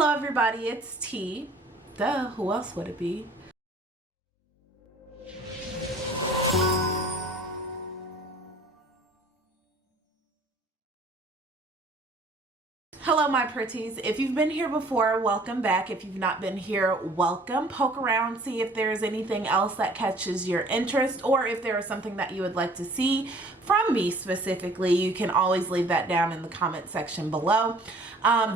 Hello everybody, it's T. Duh, who else would it be? Hello my pretties. If you've been here before, welcome back. If you've not been here, welcome. Poke around, see if there's anything else that catches your interest, or if there is something that you would like to see from me specifically, you can always leave that down in the comment section below.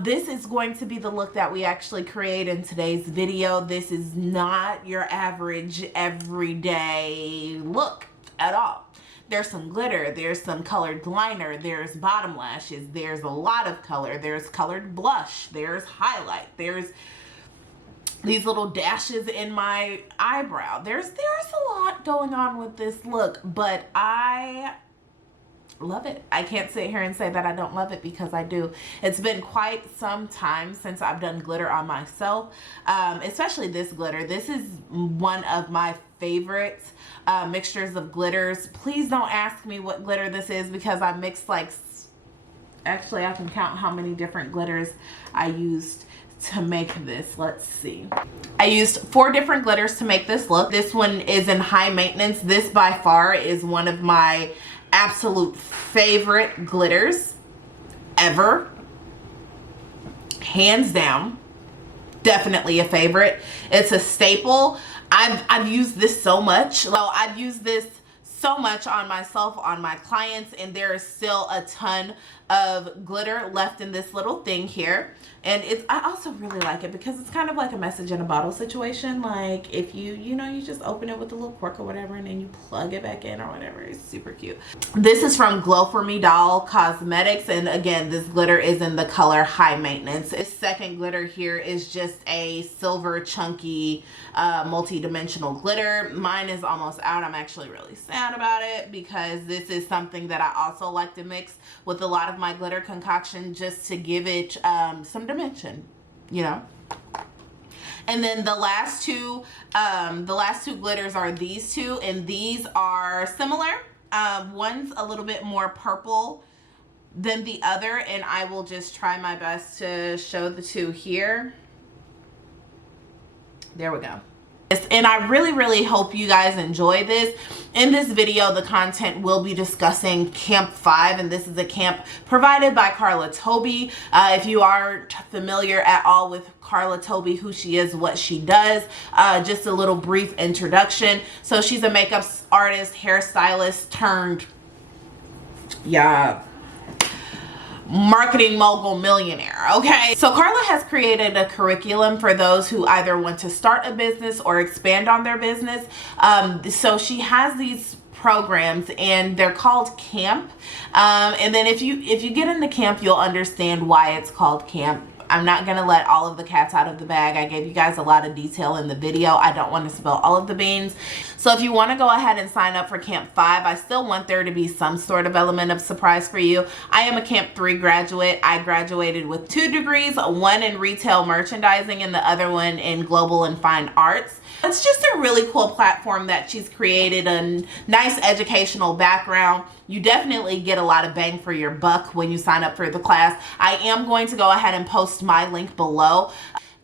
This is going to be the look that we actually create in today's video. This is not your average everyday look at all. There's some glitter, there's some colored liner, there's bottom lashes, there's a lot of color, there's colored blush, there's highlight, there's these little dashes in my eyebrow. There's a lot going on with this look, but I love it. I can't sit here and say that I don't love it, because I do. It's been quite some time since I've done glitter on myself, especially this glitter. This is one of my favorite mixtures of glitters. Please don't ask me what glitter this is, because I mixed actually I can count how many different glitters I used to make this. Let's see. I used 4 different glitters to make this look. This one is in high maintenance. This by far is one of my absolute favorite glitters ever. Hands down. Definitely a favorite. It's a staple. I've used this so much. Well, I've used this so much on myself, on my clients, and there is still a ton of glitter left in this little thing here. And I also really like it because it's kind of like a message in a bottle situation. Like if you just open it with a little cork or whatever, and then you plug it back in or whatever. It's super cute. This is from Glow For Me Doll Cosmetics, and again, this glitter is in the color High Maintenance. This second glitter here is just a silver chunky multi-dimensional glitter. Mine is almost out. I'm actually really sad about it, because this is something that I also like to mix with a lot of my glitter concoction, just to give it some dimension, you know. And then the last two glitters are these two, and these are similar. One's a little bit more purple than the other, and I will just try my best to show the two here. There we go. And I really hope you guys enjoy this. In this video, the content will be discussing Kamp 5, and this is a camp provided by Karla Tobie. If you aren't familiar at all with Karla Tobie, who she is, what she does, just a little brief introduction. So she's a makeup artist, hairstylist turned, marketing mogul millionaire. Okay, so Karla has created a curriculum for those who either want to start a business or expand on their business. So she has these programs, and they're called Kamp. And then if you get into Kamp, you'll understand why it's called Kamp. I'm not going to let all of the cats out of the bag. I gave you guys a lot of detail in the video. I don't want to spill all of the beans. So if you want to go ahead and sign up for Kamp 5, I still want there to be some sort of element of surprise for you. I am a Kamp 3 graduate. I graduated with 2 degrees, one in retail merchandising and the other one in global and fine arts. It's just a really cool platform that she's created, a nice educational background. You definitely get a lot of bang for your buck when you sign up for the class. I am going to go ahead and post my link below.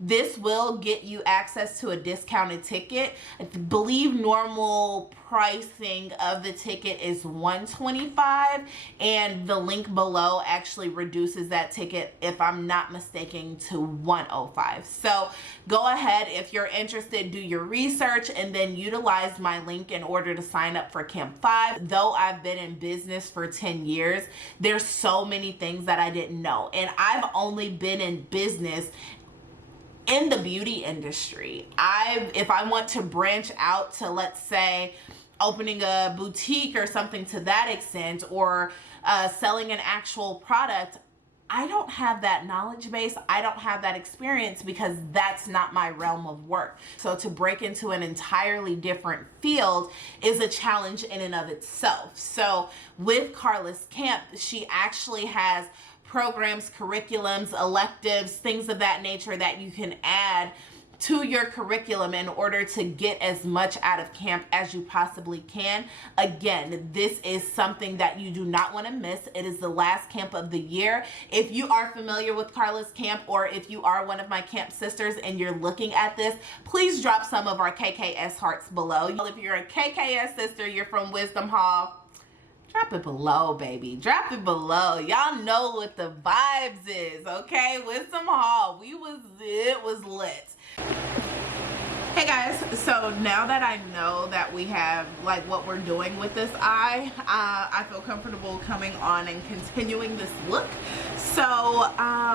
This will get you access to a discounted ticket. I believe normal pricing of the ticket is $125, and the link below actually reduces that ticket, if I'm not mistaken, to $105. So go ahead, if you're interested, do your research, and then utilize my link in order to sign up for Kamp 5. Though I've been in business for 10 years, there's so many things that I didn't know, and I've only been in business in the beauty industry. If I want to branch out to, let's say, opening a boutique or something to that extent, or selling an actual product, I don't have that knowledge base. I don't have that experience, because that's not my realm of work. So to break into an entirely different field is a challenge in and of itself. So with Karla's Kamp, she actually has programs, curriculums, electives, things of that nature that you can add to your curriculum in order to get as much out of camp as you possibly can. Again, this is something that you do not want to miss. It is the last camp of the year. If you are familiar with Karla's camp, or if you are one of my camp sisters and you're looking at this, please drop some of our KKS hearts below. If you're a KKS sister, you're from Wisdom Hall, drop it below, baby. Drop it below. Y'all know what the vibes is, okay? Wisdom Hall, it was lit. Hey guys, so now that I know that we have like what we're doing with this eye, I feel comfortable coming on and continuing this look. So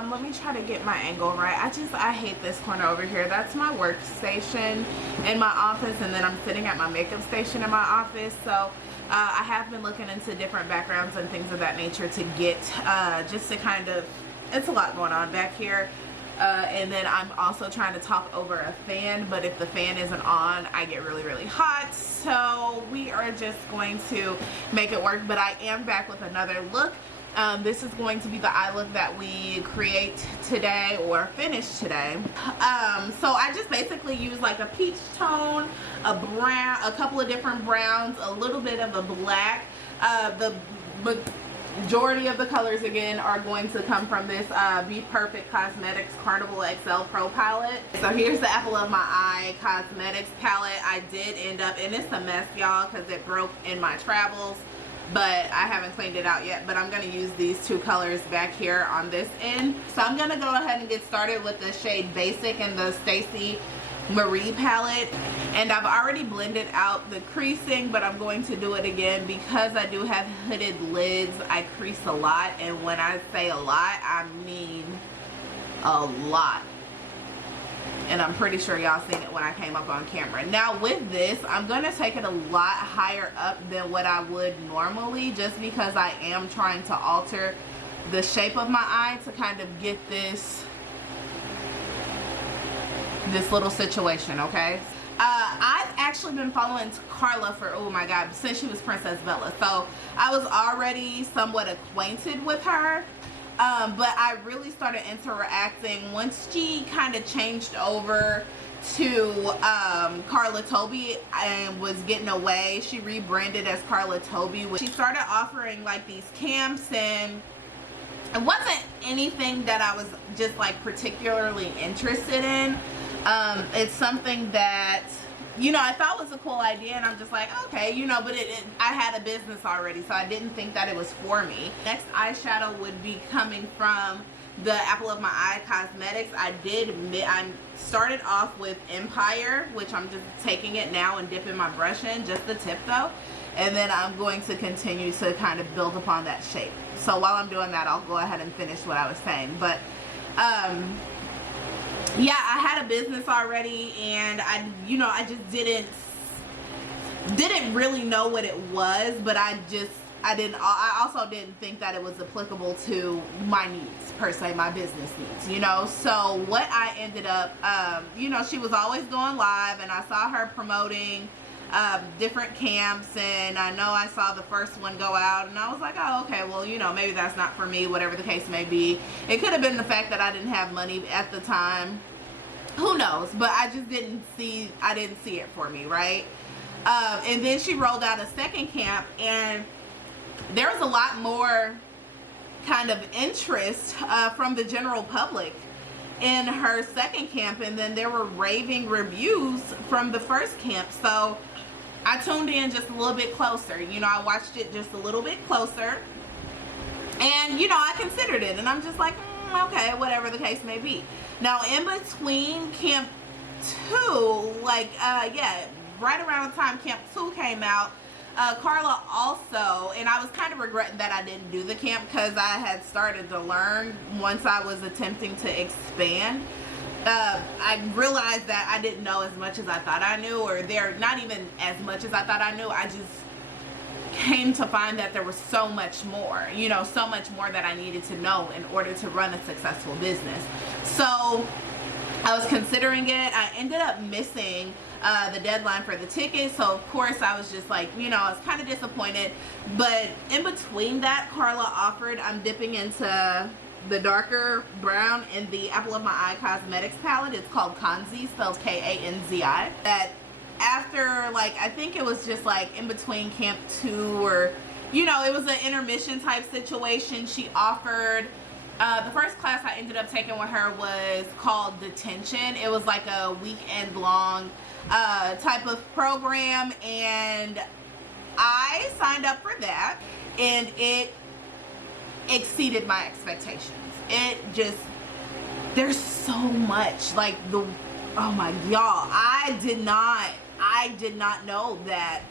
let me try to get my angle right. I hate this corner over here. That's my workstation in my office, and then I'm sitting at my makeup station in my office. So I have been looking into different backgrounds and things of that nature to get just to kind of, it's a lot going on back here. And then I'm also trying to talk over a fan, but if the fan isn't on, I get really, really hot. So we are just going to make it work. But I am back with another look. This is going to be the eye look that we create today or finish today. So I just basically use like a peach tone, a brown, a couple of different browns, a little bit of a black. The majority of the colors again are going to come from this Be Perfect Cosmetics Carnival XL Pro palette. So here's the apple of my eye cosmetics palette. I did end up, and it's a mess y'all because it broke in my travels, but I haven't cleaned it out yet. But I'm going to use these two colors back here on this end. So I'm going to go ahead and get started with the shade Basic in the Stacy Marie palette, and I've already blended out the creasing, but I'm going to do it again because I do have hooded lids. I crease a lot, and when I say a lot, I mean a lot. And I'm pretty sure y'all seen it when I came up on camera. Now with this, I'm going to take it a lot higher up than what I would normally, just because I am trying to alter the shape of my eye to kind of get this little situation, okay? I've actually been following Karla for, oh my god, since she was Princess Bella. So I was already somewhat acquainted with her. But I really started interacting once she kind of changed over to Karla Tobie and was getting away. She rebranded as Karla Tobie. She started offering like these camps, and it wasn't anything that I was just like particularly interested in. It's something that, you know, I thought was a cool idea, and I'm just like, okay, you know, but I had a business already, so I didn't think that it was for me. Next eyeshadow would be coming from the apple of my eye cosmetics. I started off with Empire, which I'm just taking it now and dipping my brush in, just the tip though, and then I'm going to continue to kind of build upon that shape. So while I'm doing that, I'll go ahead and finish what I was saying. But yeah, I had a business already, and I just didn't really know what it was, but I also didn't think that it was applicable to my needs per se, my business needs, you know. So what I ended up, you know, she was always going live, and I saw her promoting different camps, and I know I saw the first one go out, and I was like, oh, okay, well, you know, maybe that's not for me, whatever the case may be. It could have been the fact that I didn't have money at the time, who knows, but I just didn't see it for me, right? And then she rolled out a second camp, and there was a lot more kind of interest from the general public in her second camp, and then there were raving reviews from the first camp. So I tuned in just a little bit closer, you know, I watched it just a little bit closer, and you know, I considered it, and I'm just like, okay, whatever the case may be. Now in between camp 2, like yeah, right around the time camp 2 came out, Karla also, and I was kind of regretting that I didn't do the camp because I had started to learn once I was attempting to expand. I realized that I didn't know as much as I thought I knew, or there not even as much as I thought I knew. I just came to find that there was so much more, you know, so much more that I needed to know in order to run a successful business. So I was considering it. I ended up missing the deadline for the ticket, so of course I was just like, you know, I was kind of disappointed. But in between that, Karla offered, I'm dipping into the darker brown in the Apple of My Eye Cosmetics palette. It's called Kanzi, spelled K-A-N-Z-I. That after, like, I think it was just like in between Kamp 2, or, you know, it was an intermission type situation. She offered, the first class I ended up taking with her was called Detention. It was like a weekend long type of program, and I signed up for that, and it exceeded my expectations. It just, there's so much, like, the, oh my, y'all, I did not know that.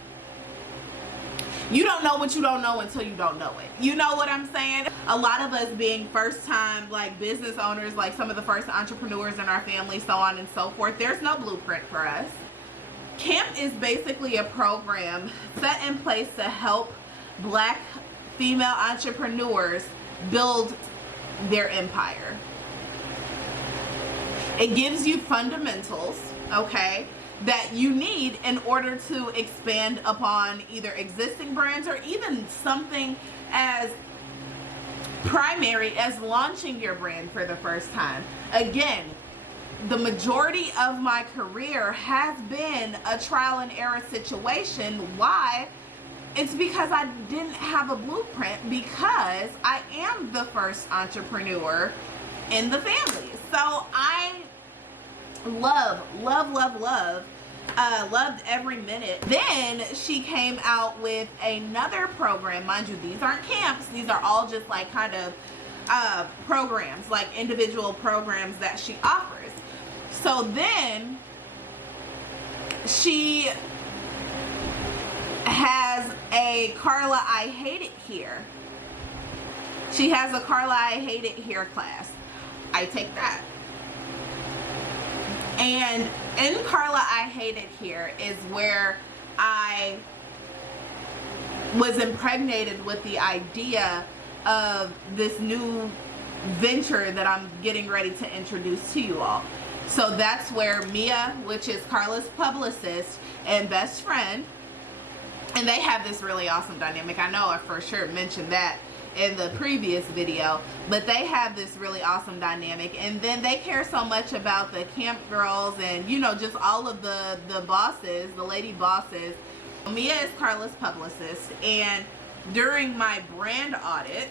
You don't know what you don't know until you don't know it. You know what I'm saying? A lot of us being first time, like, business owners, like some of the first entrepreneurs in our family, so on and so forth, there's no blueprint for us. Kamp is basically a program set in place to help Black female entrepreneurs build their empire. It gives you fundamentals, okay, that you need in order to expand upon either existing brands or even something as primary as launching your brand for the first time. Again, the majority of my career has been a trial and error situation. Why? It's because I didn't have a blueprint, because I am the first entrepreneur in the family. So I loved every minute. Then she came out with another program. Mind you, these aren't camps. These are all just like kind of programs, like individual programs that she offers. So then she has a Karla I Hate It Here. She has a Karla I Hate It Here class. I take that. And in Karla I Hate It Here is where I was impregnated with the idea of this new venture that I'm getting ready to introduce to you all. So that's where Mia, which is Karla's publicist and best friend, and they have this really awesome dynamic. I know I for sure mentioned that in the previous video, but they have this really awesome dynamic, and then they care so much about the Kamp girls and, you know, just all of the bosses, the lady bosses. Mia is Karla's publicist, and during my brand audit,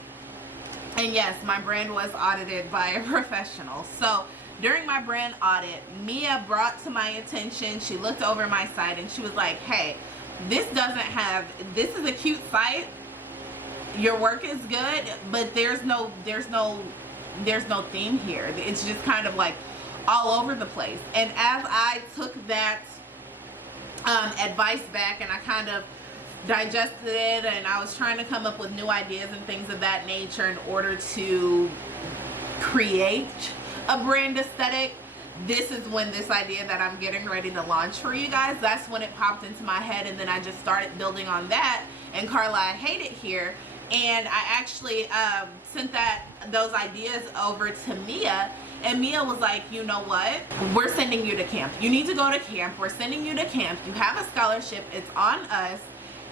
and yes, my brand was audited by a professional, so during my brand audit, Mia brought to my attention, she looked over my site and she was like, hey, this is a cute site, your work is good, but there's no theme here. It's just kind of like all over the place. And as I took that advice back and I kind of digested it, and I was trying to come up with new ideas and things of that nature in order to create a brand aesthetic, this is when this idea that I'm getting ready to launch for you guys, that's when it popped into my head, and then I just started building on that. And Karla I Hate It Here, and I actually sent those ideas over to Mia, and Mia was like, you know what, we're sending you to Kamp. You need to go to Kamp. We're sending you to Kamp. You have a scholarship. It's on us.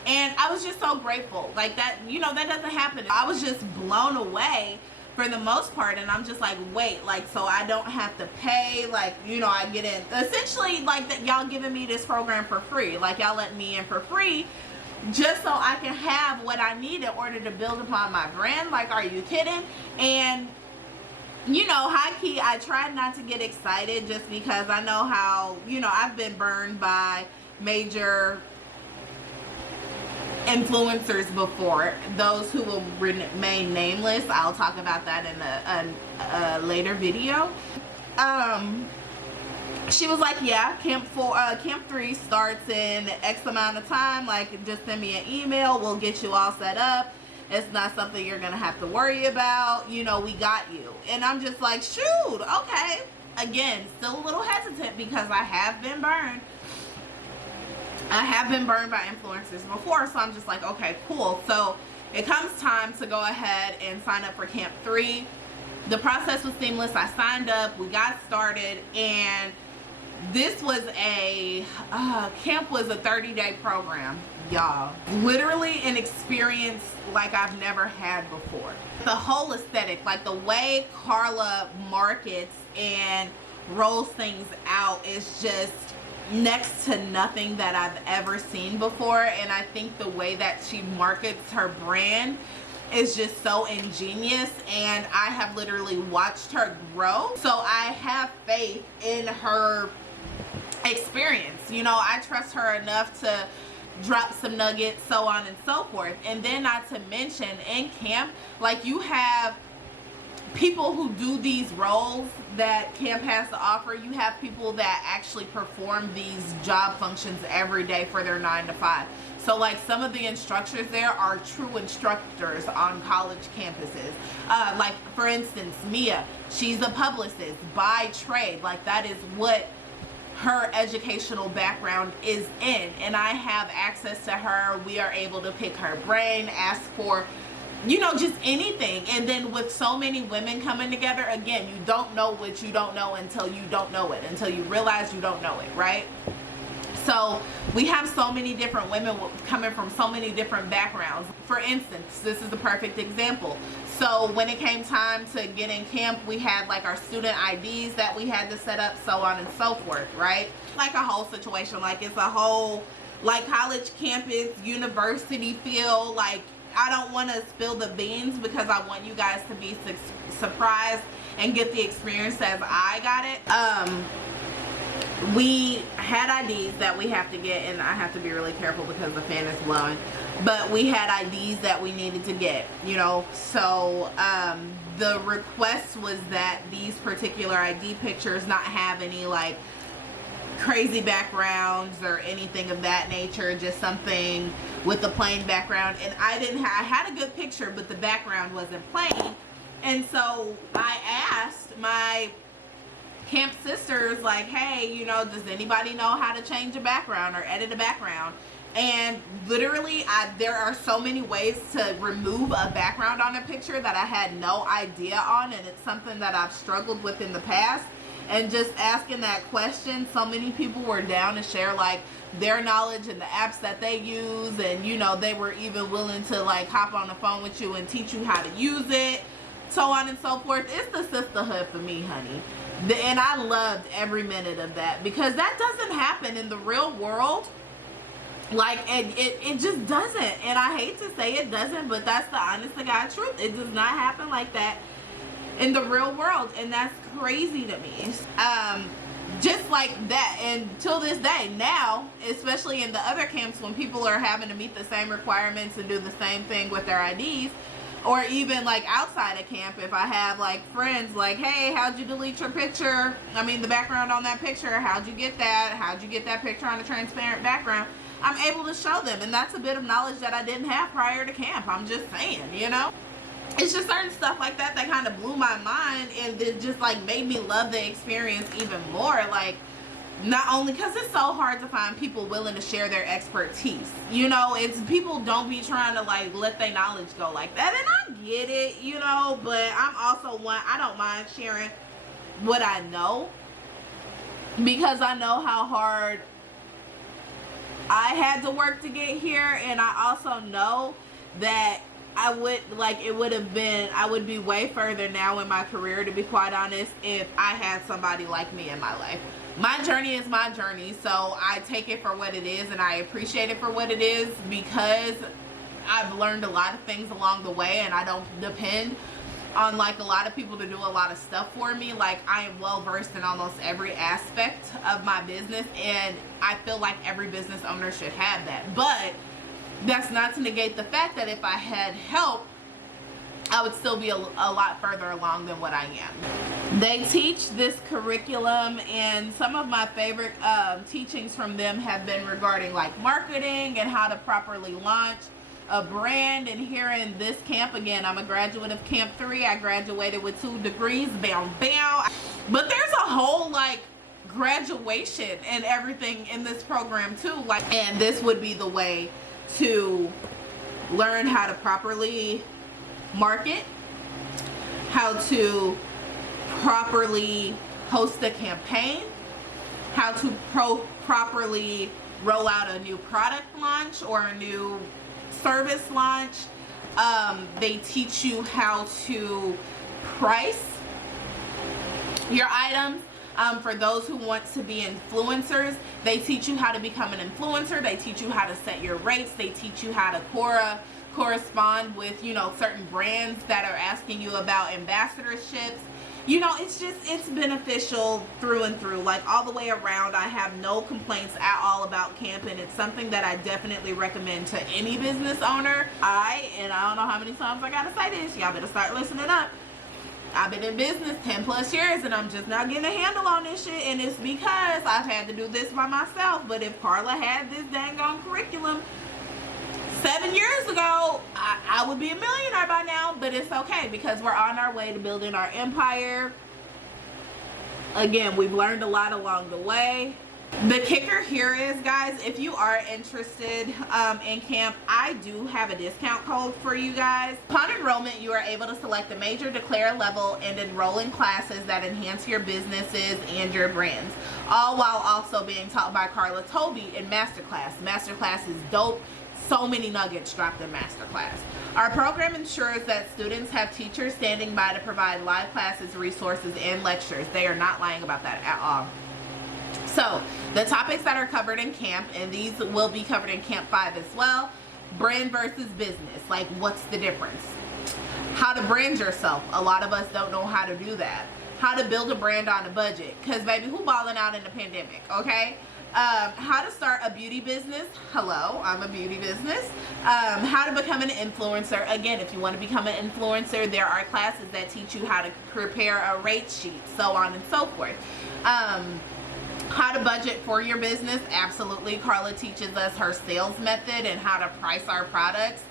And I was just so grateful. Like, that, you know, that doesn't happen. I was just blown away for the most part, and I'm just like, wait, like, so I don't have to pay, like, you know, I get in, essentially, like, that y'all giving me this program for free, like, y'all letting me in for free just so I can have what I need in order to build upon my brand. Like, are you kidding? And, you know, high key, I tried not to get excited just because I know how, you know, I've been burned by major influencers before, those who will remain nameless. I'll talk about that in a later video. She was like, yeah, Kamp 3 starts in X amount of time, like, just send me an email, we'll get you all set up, it's not something you're gonna have to worry about, you know, we got you. And I'm just like, shoot, okay. Again, still a little hesitant because I have been burned. I have been burned by influencers before, so I'm just like, okay, cool. So it comes time to go ahead and sign up for Kamp 3. The process was seamless. I signed up, we got started, and this was Kamp was a 30-day program. y'all, literally an experience like I've never had before. The whole aesthetic, like the way Karla markets and rolls things out is just next to nothing that I've ever seen before. And I think the way that she markets her brand is just so ingenious, and I have literally watched her grow. So I have faith in her experience. You know, I trust her enough to drop some nuggets, so on and so forth. And then not to mention in Kamp, like, you have people who do these roles that Kamp has to offer. You have people that actually perform these job functions every day for their 9 to 5. So like some of the instructors there are true instructors on college campuses. Like for instance, Mia, she's a publicist by trade. Like that is what her educational background is in, and I have access to her. We are able to pick her brain, ask for, you know, just anything. And then with so many women coming together, again, you don't know what you don't know until you don't know it, until you realize you don't know it, right? So we have so many different women coming from so many different backgrounds. For instance, this is the perfect example. So when it came time to get in Kamp, we had like our student IDs that we had to set up, so on and so forth, right? Like a whole situation, like it's a whole like college campus, university feel. Like I don't want to spill the beans because I want you guys to be surprised and get the experience as I got it. We had IDs that we have to get, and I have to be really careful because the fan is blowing, but we had IDs that we needed to get, you know. So the request was that these particular ID pictures not have any like crazy backgrounds or anything of that nature, just something with a plain background. And I had a good picture, but the background wasn't plain. And so I asked my Kamp sisters, like, hey, you know, does anybody know how to change a background or edit a background? And literally there are so many ways to remove a background on a picture that I had no idea on, and it's something that I've struggled with in the past. And just asking that question, so many people were down to share like their knowledge and the apps that they use, and you know, they were even willing to like hop on the phone with you and teach you how to use it, so on and so forth. It's the sisterhood for me, honey. And I loved every minute of that, because that doesn't happen in the real world. Like it just doesn't. And I hate to say it doesn't, but that's the honest to God truth. It does not happen like that in the real world, and that's crazy to me. Just like that, and till this day now, especially in the other camps, when people are having to meet the same requirements and do the same thing with their IDs, or even like outside of Kamp, if I have like friends like, hey, how'd you delete your picture? I mean, the background on that picture, how'd you get that? How'd you get that picture on a transparent background? I'm able to show them, and that's a bit of knowledge that I didn't have prior to Kamp. I'm just saying, you know? It's just certain stuff like that that kind of blew my mind, and it just like made me love the experience even more. Like, not only because it's so hard to find people willing to share their expertise, you know, it's people don't be trying to like let their knowledge go like that, and I get it, you know, but I'm also one, I don't mind sharing what I know, because I know how hard I had to work to get here, and I also know that I would be way further now in my career, to be quite honest, if I had somebody like me in my life. My journey is my journey, so I take it for what it is, and I appreciate it for what it is, because I've learned a lot of things along the way, and I don't depend on like a lot of people to do a lot of stuff for me. Like, I am well versed in almost every aspect of my business, and I feel like every business owner should have that. But that's not to negate the fact that if I had help, I would still be a lot further along than what I am. They teach this curriculum, and some of my favorite teachings from them have been regarding like marketing and how to properly launch a brand. And here in this camp, again, I'm a graduate of Kamp 3. I graduated with 2 degrees, bam bam. But there's a whole like graduation and everything in this program too. Like, and this would be the way to learn how to properly market, how to properly host a campaign, how to properly roll out a new product launch or a new service launch. They teach you how to price your items. For those who want to be influencers, they teach you how to become an influencer. They teach you how to set your rates. They teach you how to correspond with, you know, certain brands that are asking you about ambassadorships. You know, it's beneficial through and through, like all the way around. I have no complaints at all about Kamp, and it's something that I definitely recommend to any business owner. And I don't know how many times I gotta say this, y'all better start listening up. I've been in business 10 plus years and I'm just not getting a handle on this shit, and it's because I've had to do this by myself. But if Karla had this dang on curriculum 7 years ago, I would be a millionaire by now. But it's okay, because we're on our way to building our empire. Again, we've learned a lot along the way. The kicker here is, guys, if you are interested in Kamp, I do have a discount code for you guys. Upon enrollment, you are able to select a major, declare a level, and enroll in classes that enhance your businesses and your brands, all while also being taught by Karla Tobie in Masterclass. Masterclass is dope. So many nuggets dropped in Masterclass. Our program ensures that students have teachers standing by to provide live classes, resources, and lectures. They are not lying about that at all. So, the topics that are covered in Kamp, and these will be covered in Kamp 5 as well. Brand versus business. Like, what's the difference? How to brand yourself. A lot of us don't know how to do that. How to build a brand on a budget. Because, baby, who balling out in the pandemic, okay? How to start a beauty business. Hello, I'm a beauty business. How to become an influencer. Again, if you want to become an influencer, there are classes that teach you how to prepare a rate sheet, so on and so forth. How to budget for your business. Absolutely. Karla teaches us her sales method and how to price our products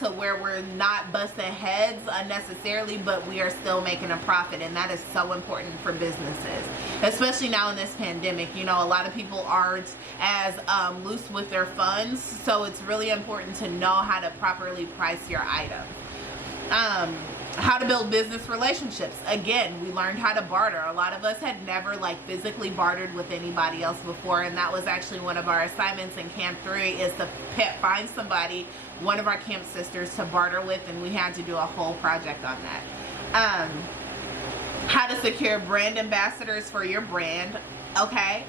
to where we're not busting heads unnecessarily, but we are still making a profit, and that is so important for businesses, especially now in this pandemic. You know, a lot of people aren't as loose with their funds, so it's really important to know how to properly price your items. How to build business relationships. Again, we learned how to barter. A lot of us had never like physically bartered with anybody else before, and that was actually one of our assignments in Kamp 3, is to find somebody, one of our Kamp sisters, to barter with, and we had to do a whole project on that. How to secure brand ambassadors for your brand. Okay.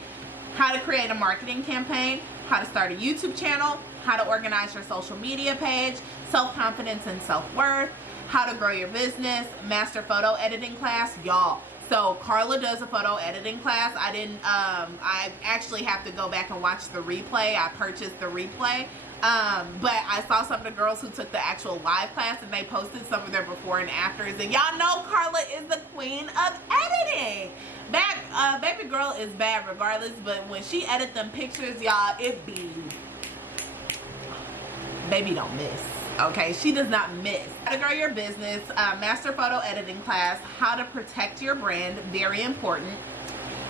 How to create a marketing campaign. How to start a YouTube channel. How to organize your social media page. Self-confidence and self-worth. How to grow your business. Master photo editing class. Y'all, so Karla does a photo editing class. I actually have to go back and watch the replay. I purchased the replay. But I saw some of the girls who took the actual live class, and they posted some of their before and afters, and y'all know Karla is the queen of editing. Baby girl is bad regardless, but when she edit them pictures, y'all, it be, baby don't miss. Okay, she does not miss. How to grow your business, master photo editing class. How to protect your brand, very important,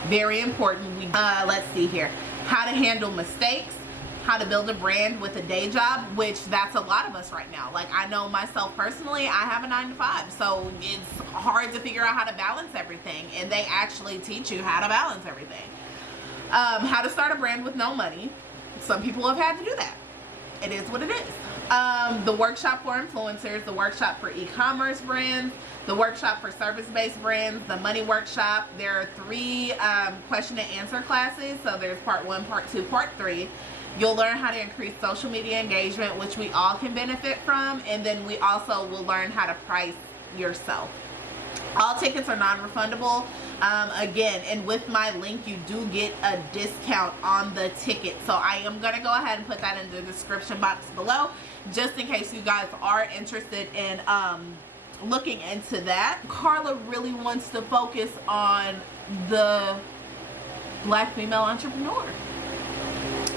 very important. Let's see here. How to handle mistakes. How to build a brand with a day job, which that's a lot of us right now. Like, I know myself personally, I have a 9-to-5, so it's hard to figure out how to balance everything, and they actually teach you how to balance everything. How to start a brand with no money. Some people have had to do that. It is what it is. The workshop for influencers, the workshop for e-commerce brands, the workshop for service-based brands, the money workshop. There are 3 question and answer classes. So there's part 1, part 2, part 3. You'll learn how to increase social media engagement, which we all can benefit from. And then we also will learn how to price yourself. All tickets are non-refundable. Again, and with my link, you do get a discount on the ticket. So I am going to go ahead and put that in the description box below, just in case you guys are interested in looking into that. Karla really wants to focus on the Black female entrepreneur,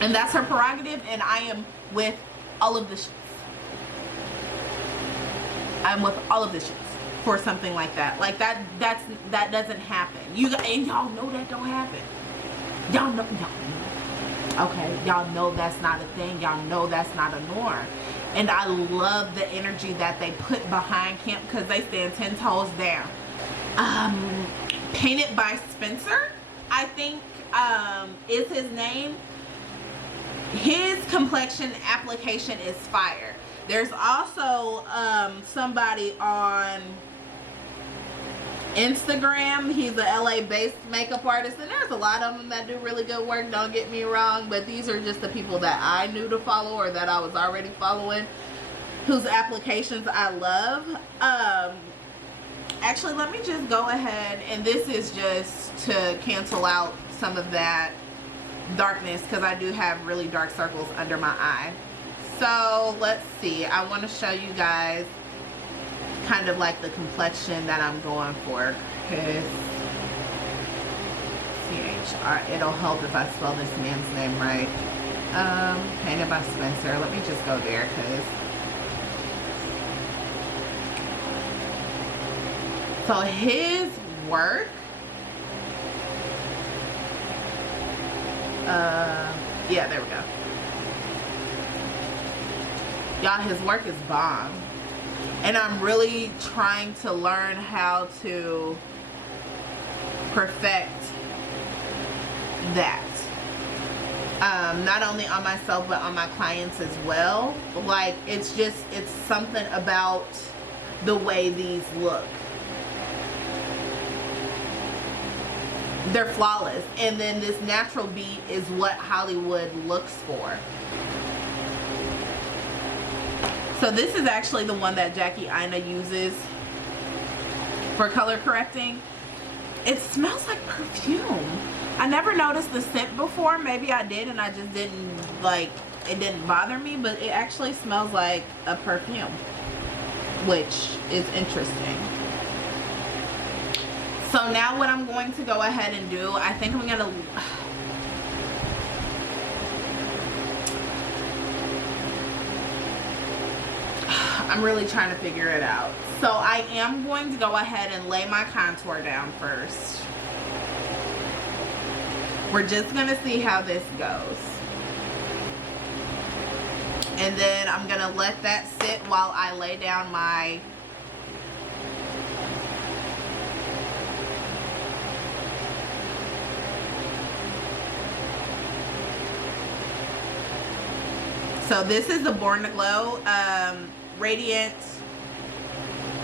and that's her prerogative, and I am with all of the shits. I'm with all of the shits for something like that. Like that doesn't happen. And y'all know that don't happen. Y'all know. Okay, y'all know that's not a thing. Y'all know that's not a norm. And I love the energy that they put behind Kamp, because they stand 10 toes down. Painted by Spencer, I think, is his name. his complexion application is fire. There's also somebody on Instagram. He's a LA based makeup artist, and there's a lot of them that do really good work, don't get me wrong, but these are just the people that I knew to follow or that I was already following, whose applications I love. Actually, let me just go ahead, and this is just to cancel out some of that darkness, because I do have really dark circles under my eye. So let's see, I want to show you guys kind of like the complexion that I'm going for. CHR, it'll help if I spell this man's name right. Painted by Spencer. Let me just go there, because so his work, yeah, there we go. Y'all, his work is bomb. And I'm really trying to learn how to perfect that. Not only on myself, but on my clients as well. Like, it's something about the way these look. They're flawless. And then this natural beat is what Hollywood looks for. So this is actually the one that Jackie Aina uses for color correcting. It smells like perfume. I never noticed the scent before. Maybe I did and I just didn't, like, it didn't bother me, but it actually smells like a perfume, which is interesting. So now what I'm going to go ahead and do, I think I'm gonna, I'm really trying to figure it out. So I am going to go ahead and lay my contour down first. We're just gonna see how this goes. And then I'm gonna let that sit while I lay down my so this is the Born to Glow Radiant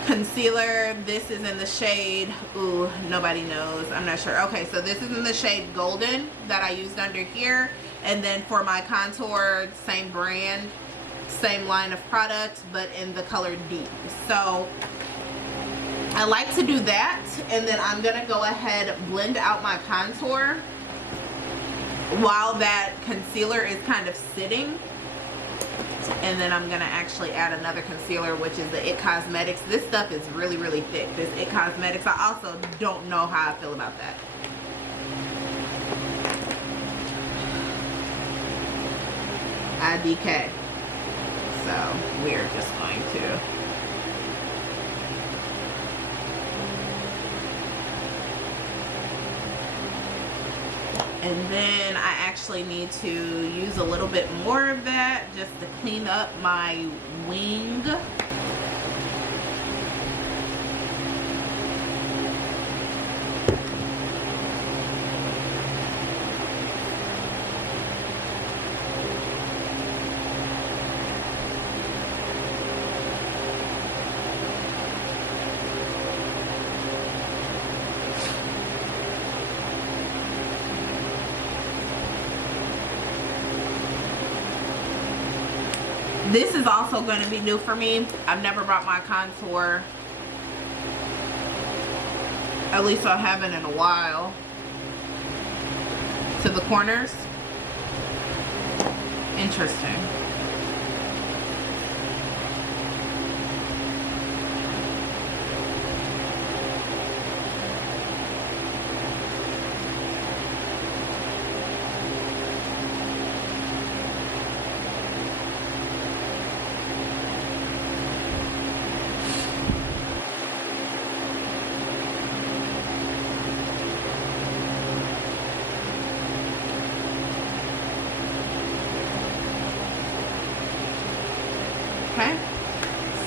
Concealer. This is in the shade, ooh, nobody knows, I'm not sure. Okay, so this is in the shade Golden that I used under here. And then for my contour, same brand, same line of products, but in the color Deep. So I like to do that, and then I'm gonna go ahead and blend out my contour while that concealer is kind of sitting. And then I'm gonna actually add another concealer, which is the It Cosmetics. This stuff is really, really thick, this It Cosmetics. I also don't know how I feel about that. IDK. So we're just going to and then I actually need to use a little bit more of that just to clean up my wing. This is also going to be new for me. I've never brought my contour, at least I haven't in a while, to the corners. Interesting.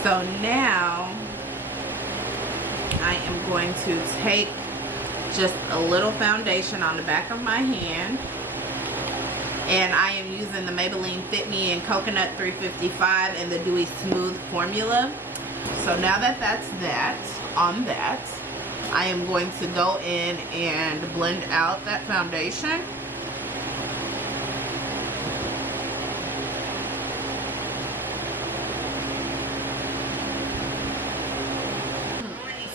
So now I am going to take just a little foundation on the back of my hand, And I am using the Maybelline Fit Me in Coconut 355 and the Dewy Smooth formula. So now that that's on that, I am going to go in and blend out that foundation.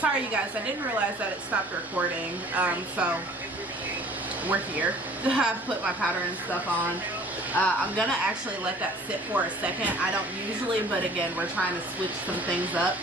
Sorry you guys, I didn't realize that it stopped recording, so we're here. I've put my powder and stuff on. I'm gonna actually let that sit for a second. I don't usually, but again, we're trying to switch some things up.